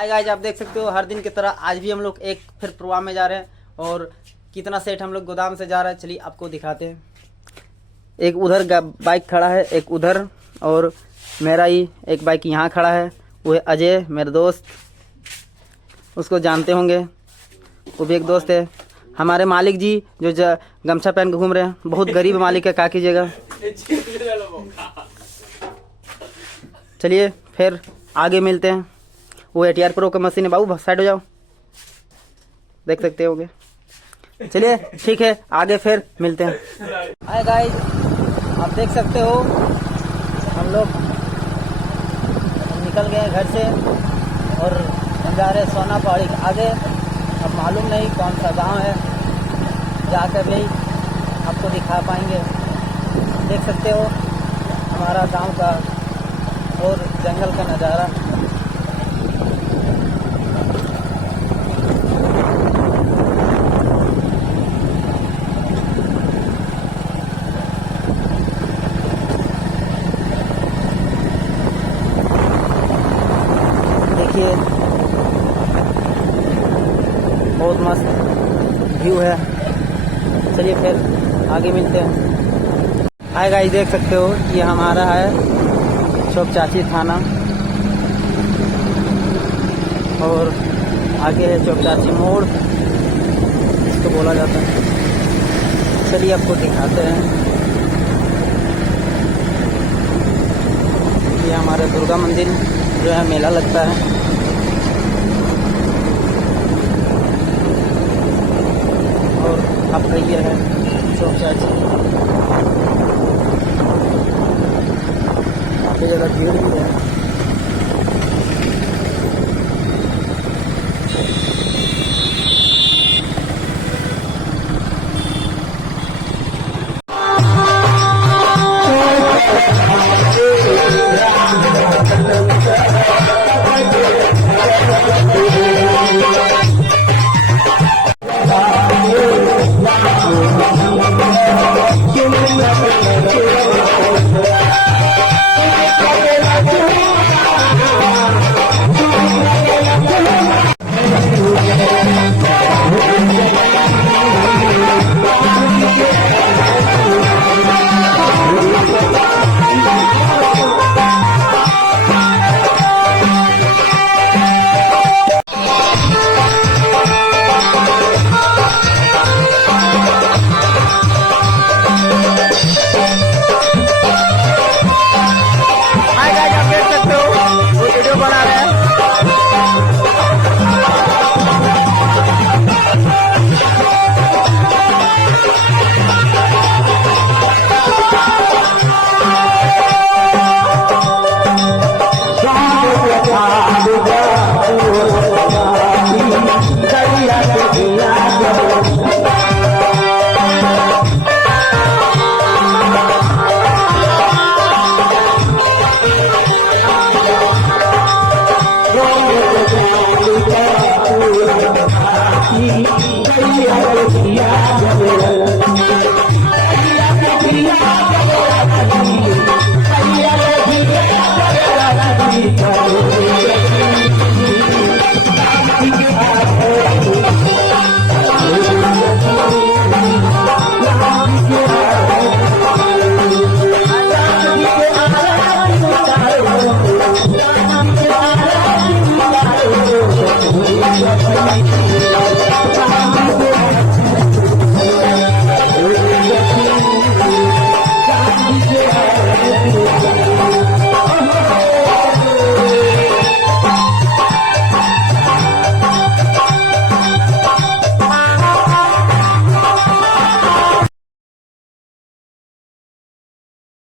Hi guys, आप देख सकते हो हर दिन की तरह आज भी हम लोग एक फिर प्रोग्राम में जा रहे हैं और कितना सेट हम लोग गोदाम से जा रहे हैं। चलिए आपको दिखाते हैं। एक उधर बाइक खड़ा है, एक उधर, और मेरा ही एक बाइक यहाँ खड़ा है। वो है अजय, मेरा दोस्त, उसको जानते होंगे, वो भी एक दोस्त है। हमारे मालिक जी जो गमछा पहन के घूम रहे हैं, बहुत गरीब मालिक है, क्या कीजिएगा। चलिए फिर आगे मिलते हैं। वो ATR प्रो का मशीन है, बाबू साइड हो जाओ, देख सकते होगे। चलिए ठीक है, आगे फिर मिलते हैं। हाय गाइस, आप देख सकते हो हम लोग निकल गए घर से और हम जा रहे हैं सोना पहाड़ी के आगे। अब मालूम नहीं कौन सा गांव है, जाकर भी आपको दिखा पाएंगे। देख सकते हो हमारा गांव का और जंगल का नज़ारा। देखिए बहुत मस्त व्यू है। चलिए फिर आगे मिलते हैं। हाय गाइस, देख सकते हो ये हमारा है चौक चाची थाना और आगे है चौक चाची मोड़, इसको बोला जाता है। चलिए आपको दिखाते हैं। ये हमारे दुर्गा मंदिर जो है, मेला लगता है। और आपका ये है चौक चाची, काफ़ी ज़्यादा भीड़ भी है।